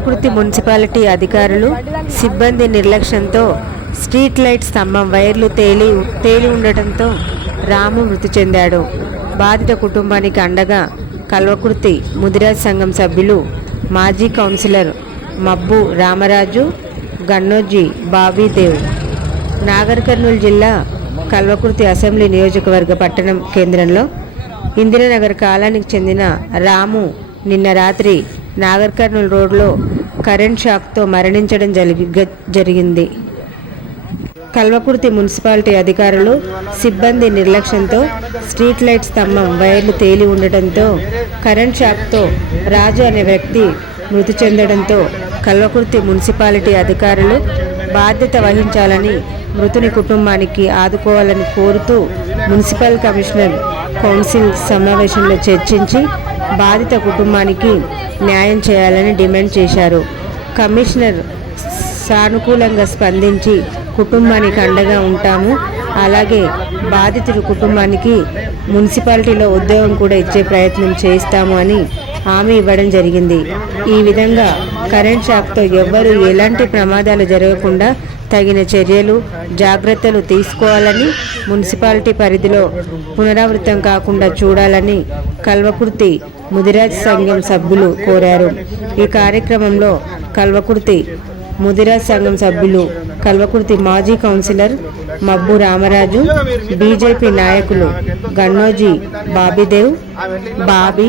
Kalwakurthy municipality అధికారులు సిబ్బంది నిర్లక్ష్యంతో స్ట్రీట్ లైట్ స్తంభం వైర్లు తేలి ఉండటంతో రాము మృతి చెందాడు. బాధిత కుటుంబానికి అండగా కల్వకుర్తి ముదిరాజ్ సంఘం సభ్యులు మాజీ కౌన్సిలర్ మబ్బు రామరాజు, గన్నోజీ బాబీదేవ్, నాగర్ కర్నూలు జిల్లా కల్వకుర్తి అసెంబ్లీ నియోజకవర్గ పట్టణం కేంద్రంలో ఇందిరానగర్ కాలనీకి చెందిన రాము నిన్న రాత్రి నాగర్ కర్నూలు రోడ్లో కరెంట్ షాక్తో మరణించడం జరిగింది. కల్వకుర్తి మున్సిపాలిటీ అధికారులు సిబ్బంది నిర్లక్ష్యంతో స్ట్రీట్ లైట్ స్తంభం వైర్లు తేలి ఉండటంతో కరెంట్ షాక్తో రాజు అనే వ్యక్తి మృతి చెందడంతో కల్వకుర్తి మున్సిపాలిటీ అధికారులు బాధ్యత వహించాలని, మృతుని కుటుంబానికి ఆదుకోవాలని కోరుతూ మున్సిపల్ కమిషనర్ కౌన్సిల్ సమావేశంలో చర్చించి బాధిత కుటుంబానికి న్యాయం చేయాలని డిమాండ్ చేశారు. కమిషనర్ సానుకూలంగా స్పందించి కుటుంబానికి అండగా ఉంటాము, అలాగే బాధితుడి కుటుంబానికి మున్సిపాలిటీలో ఉద్యోగం కూడా ఇచ్చే ప్రయత్నం చేస్తాము అని హామీ ఇవ్వడం జరిగింది. ఈ విధంగా కరెంట్ షాక్తో ఎవ్వరూ ఎలాంటి ప్రమాదాలు జరగకుండా తగిన చర్యలు, జాగ్రత్తలు తీసుకోవాలని, మున్సిపాలిటీ పరిధిలో పునరావృతం కాకుండా చూడాలని కల్వకుర్తి ముదిరాజ్ సంఘం సభ్యులు కోరారు. ఈ కార్యక్రమంలో కల్వకుర్తి ముదిరాజ్ సంఘం సభ్యులు, కల్వకుర్తి మాజీ కౌన్సిలర్ మబ్బు రామరాజు, బీజేపీ నాయకులు గన్నోజీ బాబీదేవ్, బాబీ,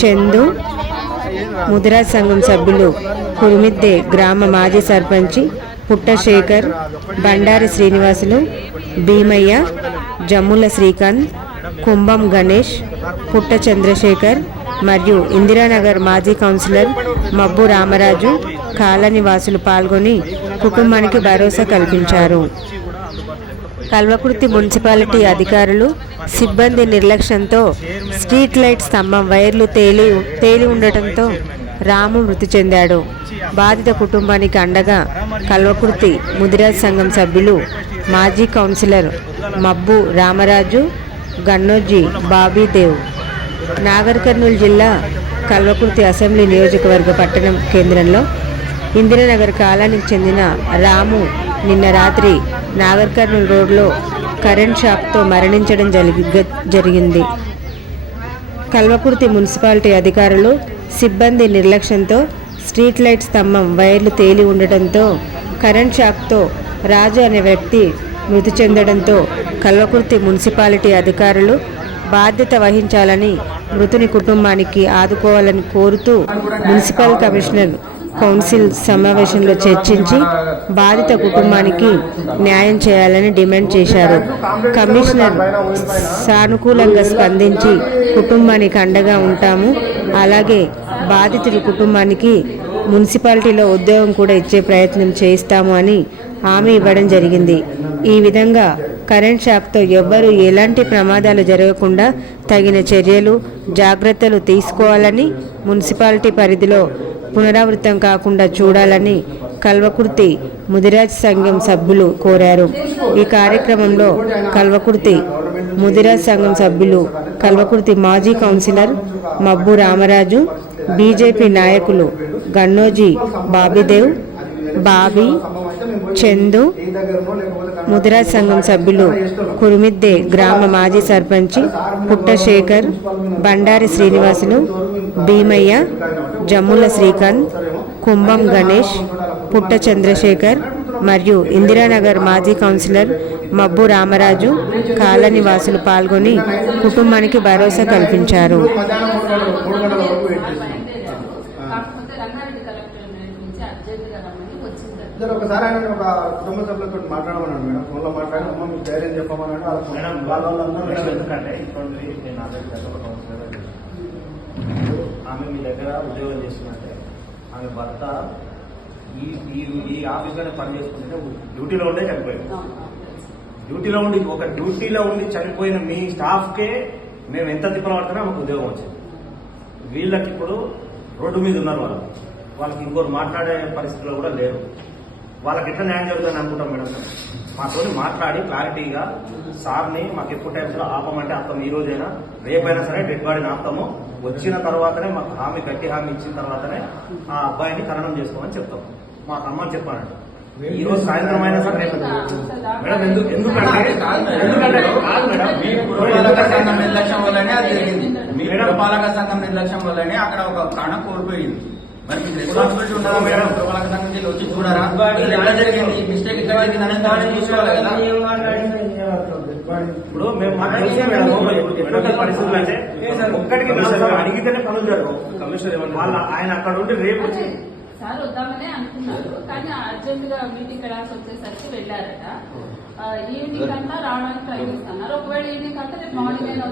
చందు, ముదిరాజ్ సంఘం సభ్యులు కురుమిద్దే గ్రామ మాజీ సర్పంచి పుట్ట శేఖర్, బండారి శ్రీనివాసులు, భీమయ్య, జమ్ముల శ్రీకాంత్, కుంభం గణేష్, పుట్ట చంద్రశేఖర్ మరియు ఇందిరానగర్ మాజీ కౌన్సిలర్ మబ్బు రామరాజు కాలనీ వాసులు పాల్గొని కుటుంబానికి భరోసా కల్పించారు. కల్వకుర్తి మున్సిపాలిటీ అధికారులు సిబ్బంది నిర్లక్ష్యంతో స్ట్రీట్ లైట్ స్తంభం వైర్లు తేలి ఉండటంతో రాము మృతి చెందాడు. బాధిత కుటుంబానికి అండగా కల్వకుర్తి ముదిరాజ్ సంఘం సభ్యులు మాజీ కౌన్సిలర్ మబ్బు రామరాజు, గన్నోజీ బాబీదేవ్, నాగర్ కర్నూలు జిల్లా కల్వకుర్తి అసెంబ్లీ నియోజకవర్గ పట్టణం కేంద్రంలో ఇందిరానగర్ కాలనీకి చెందిన రాము నిన్న రాత్రి నాగర్ కర్నూలు రోడ్లో కరెంట్ షాక్తో మరణించడం జరిగింది. కల్వకుర్తి మున్సిపాలిటీ అధికారులు సిబ్బంది నిర్లక్ష్యంతో స్ట్రీట్ లైట్ స్తంభం వైర్లు తేలి ఉండటంతో కరెంట్ షాక్తో రాజు అనే వ్యక్తి మృతి చెందడంతో కల్వకుర్తి మున్సిపాలిటీ అధికారులు బాధ్యత వహించాలని, మృతుని కుటుంబానికి ఆదుకోవాలని కోరుతూ మున్సిపల్ కమిషనర్ కౌన్సిల్ సమావేశంలో చర్చించి బాధిత కుటుంబానికి న్యాయం చేయాలని డిమాండ్ చేశారు. కమిషనర్ సానుకూలంగా స్పందించి కుటుంబానికి అండగా ఉంటాము, అలాగే బాధితుడి కుటుంబానికి మున్సిపాలిటీలో ఉద్యోగం కూడా ఇచ్చే ప్రయత్నం చేస్తాము అని హామీ ఇవ్వడం జరిగింది. ఈ విధంగా కరెంట్ షాక్తో ఎవ్వరూ ఎలాంటి ప్రమాదాలు జరగకుండా తగిన చర్యలు, జాగ్రత్తలు తీసుకోవాలని, మున్సిపాలిటీ పరిధిలో పునరావృతం కాకుండా చూడాలని కల్వకుర్తి ముదిరాజ్ సంఘం సభ్యులు కోరారు. ఈ కార్యక్రమంలో కల్వకుర్తి ముదిరాజ్ సంఘం సభ్యులు, కల్వకుర్తి మాజీ కౌన్సిలర్ మబ్బు రామరాజు, బీజేపీ నాయకులు గన్నోజీ బాబీదేవ్, బాబీ, చందు, ముదిరాజ్ సంఘం సభ్యులు కురుమిద్దే గ్రామ మాజీ సర్పంచి పుట్ట శేఖర్, బండారి శ్రీనివాసులు, భీమయ్య, జమ్ముల శ్రీకాంత్, కుంభం గణేష్, పుట్ట చంద్రశేఖర్ మరియు ఇందిరానగర్ మాజీ కౌన్సిలర్ మబ్బు రామరాజు కాలనీ వాసులు పాల్గొని కుటుంబానికి భరోసా కల్పించారు. ఒకసారి ఆయన ఒక కుటుంబ సభ్యులతో మాట్లాడమన్నాడు మేడం, ఫోన్లో మాట్లాడమో మీకు ధైర్యం చెప్పమన్నాడు. ఆమె మీ దగ్గర ఉద్యోగం చేస్తున్నట్టే, ఆమె భర్త ఈ ఆఫీస్లోనే పని చేసుకుంటే డ్యూటీలో ఉండే చనిపోయింది. డ్యూటీలో ఉండి చనిపోయిన మీ స్టాఫ్కే మేము ఎంత తిప్పలు పడుతున్నా మాకు ఉద్యోగం వచ్చింది. వీళ్ళకి ఇప్పుడు రోడ్డు మీద ఉన్నారు, వాళ్ళకి ఇంకోరు మాట్లాడే పరిస్థితిలో కూడా లేరు. వాళ్ళకి ఎట్లా న్యాయం జరుగుతుందని అనుకుంటాం మేడం. మాతో మాట్లాడి క్లారిటీగా సార్ని మాకు ఎప్పుడు టైమ్స్లో ఆపమంటే ఆపుతాము, ఈ రోజైనా రేపైనా సరే డెడ్ బాడీని ఆపుతాము, వచ్చిన తర్వాతనే మాకు గట్టి హామీ ఇచ్చిన తర్వాతనే ఆ అబ్బాయిని ఖననం చేసుకోమని చెప్తాం. మాకు అమ్మని చెప్పానండి. ఈ రోజు సాయంత్రం అయినా సరే రేపు మేడం ఎందుకంటే కాదు మేడం, మీ పురపాలక సంఘం నిర్లక్ష్యం వల్లనే అది జరిగింది. మీ పురపాలక సంఘం నిర్లక్ష్యం వల్లనే అక్కడ ఒక ప్రాణం కోల్పోయింది. మరి మీకు రెస్పాన్సిబిలిటీ ఉండదా మేడం? పురపాలక సంఘం నుంచి వచ్చి చూడరా ఎలా జరిగింది, మిస్టేక్ ఇట్లా జరిగింది అనేది దాన్ని చూసుకోవాలి కదా. ఇప్పుడు మేము మాకు తెలిసే మేడం ఎటువంటి పరిస్థితులు అంటే ఒక్కటికి అడిగితేనే పనులు జరగవు. కమిషనర్ వాళ్ళ ఆయన అక్కడ ఉండి రేపు సార్ వద్దామనే అనుకున్నారు, కానీ అర్జెంట్ గా మీటింగ్ క్లాస్ వచ్చేసరికి వెళ్ళారట. ఈవినింగ్ అంతా రావడానికి ట్రై చేస్తున్నారు. ఒకవేళ ఈవినింగ్ అంతా రేపు మార్నింగ్ అయినా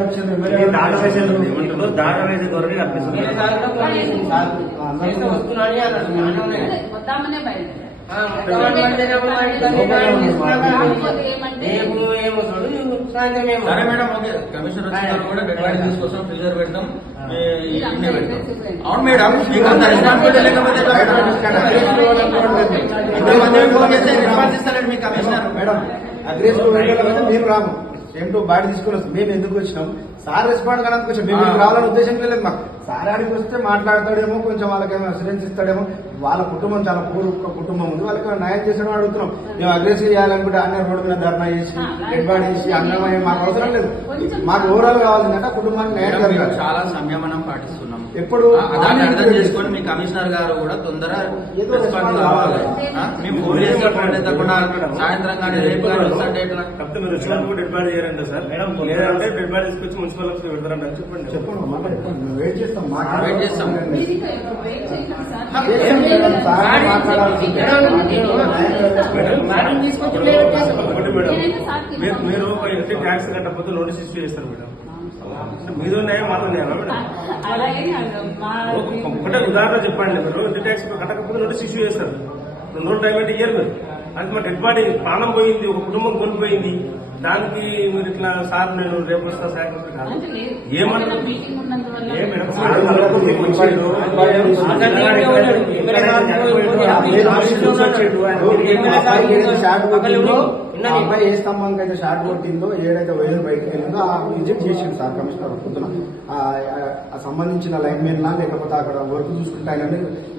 వచ్చి దాటవేసే ధోరణి కనిపిస్తుంది. వద్దామనే బయలుదేరారు. సరే మేడం, ఓకే. కమిషనర్ వచ్చిన కూడా డెడ్ బాడీ తీసుకొస్తాం, ఫ్రీజర్ పెడతాం. అవును మేడం, మీకు అంత రెస్పాన్సిబిలిటీ లేకపోతే ఇంతమంది ఫోన్ చేస్తే రెస్పాన్స్ ఇస్తారండి మీ కమిషనర్. మేడం అగ్రెసివ్ మేము రాము, సేమ్ టు బాడీ తీసుకుని వస్తాం. మేము ఎందుకు వచ్చినాం? సార్ రెస్పాండ్ కానీ కొంచెం మేము రావాలని ఉద్దేశం లేదు మాకు. సార్ ఆడికి వస్తే మాట్లాడతాడేమో, కొంచెం వాళ్ళకేమో అసూరెన్స్ ఇస్తాడేమో. వాళ్ళ కుటుంబం చాలా పూర్ కుటుంబం ఉంది, వాళ్ళకి న్యాయం చేసాడో అడుగుతున్నాం. మేము అగ్రెసివ్ చేయాలనుకుంటే అన్న రోడ్డు మీద ధర్నా చేసి డెడ్ బాడీ చేసి అన్నమయ్య మాకు అవసరం లేదు. మాకు ఓవరాల్ కావాలంటే కుటుంబానికి న్యాయం జరగాలి. చాలా సంయమనం పాటిస్తున్నాం ఎప్పుడు దాన్ని అర్థం చేసుకొని మీ కమిషనర్ గారు కూడా తొందర రెస్పాన్స్ కావాలి. మేము పోలీసు తప్పకుండా సాయంత్రం కానీ రేపు కానీ వస్తుంటే కాకపోతే మీరు వచ్చినప్పుడు డెడ్ బాడీ చేయాలంటే సార్ మేడం, లేదంటే డెడ్ బాడీ తీసుకొచ్చి మున్సిపల్ ఆఫీస్ పెడతారంటే చెప్పండి. చెప్పండి, వెయిట్ చేస్తాం. వెయిట్ చేస్తాం. వెయిట్ చేయండి సార్. మీరు ఇంటి ట్యాక్స్ కట్టకపోతే నోటీస్ ఇష్యూ చేస్తారు మేడం. మీదో న్యాయం మాత్రం న్యాయం మేడం. ఒకటే ఉదాహరణ చెప్పండి, మీరు ఇంటి ట్యాక్స్ కట్టకపోతే నోటీస్ ఇష్యూ చేస్తారు. 2 రోజులు టైం పెట్టి ఇయ్యారు మీరు. అది మా డెడ్ బాడీ ప్రాణం పోయింది, ఒక కుటుంబం కోల్పోయింది. దానికి మీరు ఇట్లా సార్ నేను రేపు వస్తా శాఖ ఏమన్నా మీటింగ్ ఉన్నందువల్ల అబ్బాయి ఏ స్తంభానికి అయితే షార్ట్ కొట్టిందో, ఏడైతే వైర్ బయటకు వెళ్ళిందో ఆ విజిట్ చేసిండు సార్ కమిషనర్ పొద్దున. సంబంధించిన లైన్ మెన్ లా లేకపోతే అక్కడ వర్క్ చూసుకుంటే ఆయన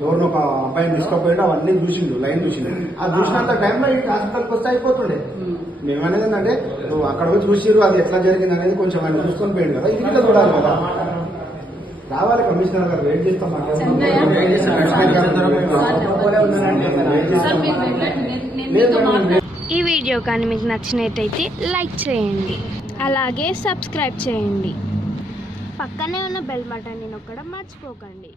ఎవరినో ఒక అబ్బాయిని తీసుకుపోయాడు, అవన్నీ చూసిండు, లైన్ చూసిండు. ఆ చూసినంత టైంలో ఈ హాస్పిటల్కి వస్తే అయిపోతుండే. మేమనేది ఏంటంటే నువ్వు అక్కడ వచ్చి చూసిరు అది ఎట్లా జరిగింది అనేది కొంచెం ఆయన చూసుకొని పోయింది కదా, ఇది కూడా చూడాలి కదా. రావాలి కమిషనర్ గారు, వెయిట్ చేస్తాం. ఈ వీడియో కానీ మీకు నచ్చినట్టయితే లైక్ చేయండి, అలాగే సబ్స్క్రైబ్ చేయండి. పక్కనే ఉన్న బెల్ బటన్ని నొక్కడం మర్చిపోకండి.